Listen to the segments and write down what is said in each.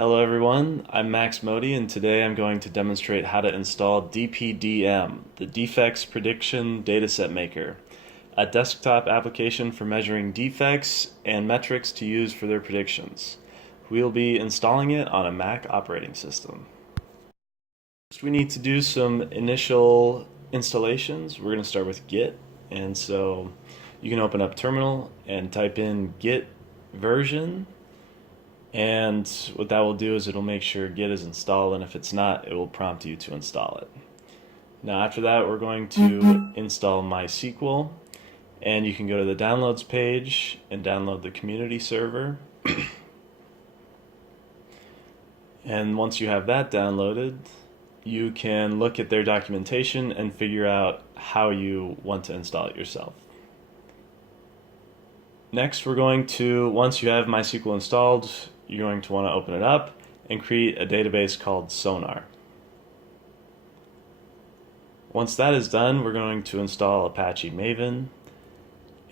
Hello everyone, I'm Max Modi and today I'm going to demonstrate how to install DPDM, the Defects Prediction Dataset Maker, a desktop application for measuring defects and metrics to use for their predictions. We'll be installing it on a Mac operating system. First we need to do some initial installations. We're going to start with Git, and so you can open up Terminal and type in Git version. And what that will do is it'll make sure Git is installed, and if it's not, it will prompt you to install it. Now after that, we're going to install MySQL, and you can go to the downloads page and download the community server. And once you have that downloaded, you can look at their documentation and figure out how you want to install it yourself. Next, we're going to, once you have MySQL installed, you're going to want to open it up and create a database called Sonar. Once that is done, we're going to install Apache Maven,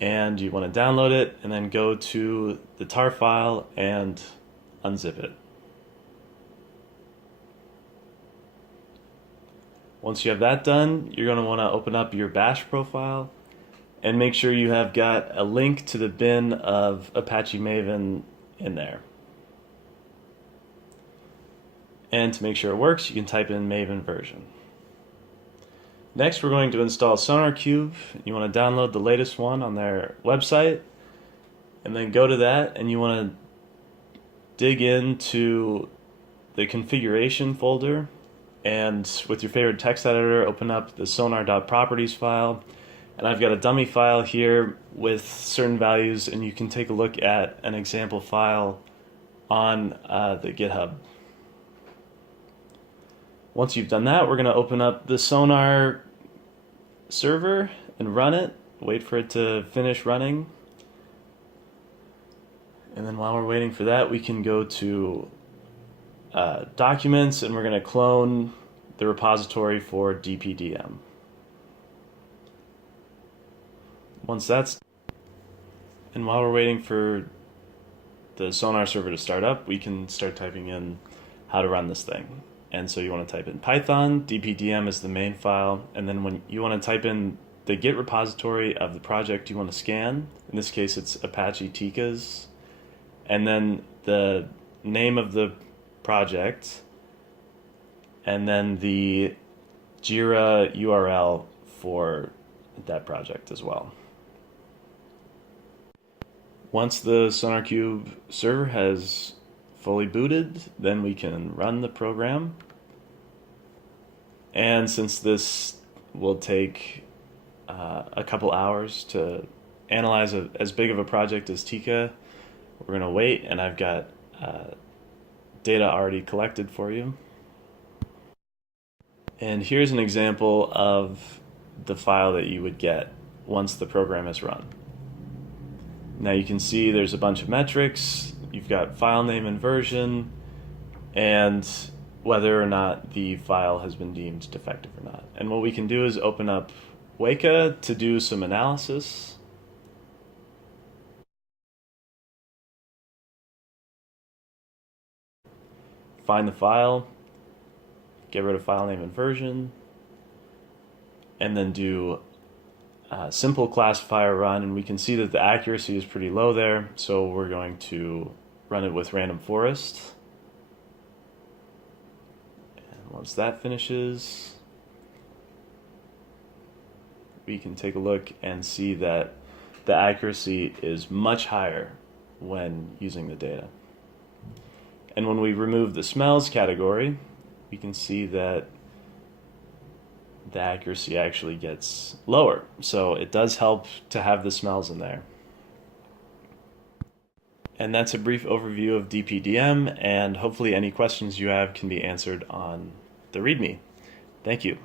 and you want to download it and then go to the tar file and unzip it. Once you have that done, you're going to want to open up your bash profile and make sure you have got a link to the bin of Apache Maven in there. And to make sure it works, you can type in Maven version. Next, we're going to install SonarQube. You want to download the latest one on their website, and then go to that, and you want to dig into the configuration folder, and with your favorite text editor, open up the sonar.properties file. And I've got a dummy file here with certain values, and you can take a look at an example file on the GitHub. Once you've done that, we're going to open up the Sonar server and run it, wait for it to finish running. And then while we're waiting for that, we can go to Documents, and we're going to clone the repository for DPDM. Once that's, and while we're waiting for the Sonar server to start up, we can start typing in how to run this thing. And so you want to type in Python, DPDM is the main file, and then when you want to type in the Git repository of the project you want to scan, in this case it's Apache Tikas, and then the name of the project, and then the Jira URL for that project as well. Once the SonarQube server has fully booted, then we can run the program. And since this will take a couple hours to analyze as big of a project as Tika, we're going to wait, and I've got data already collected for you. And here's an example of the file that you would get once the program is run. Now you can see there's a bunch of metrics, you've got file name and version, and whether or not the file has been deemed defective or not. And what we can do is open up Weka to do some analysis. Find the file, get rid of file name and version, and then do a simple classifier run, and we can see that the accuracy is pretty low there, so we're going to run it with random forest. And once that finishes, we can take a look and see that the accuracy is much higher when using the data. And when we remove the smells category, we can see that the accuracy actually gets lower. So it does help to have the smells in there. And that's a brief overview of DPDM, and hopefully any questions you have can be answered on the README. Thank you.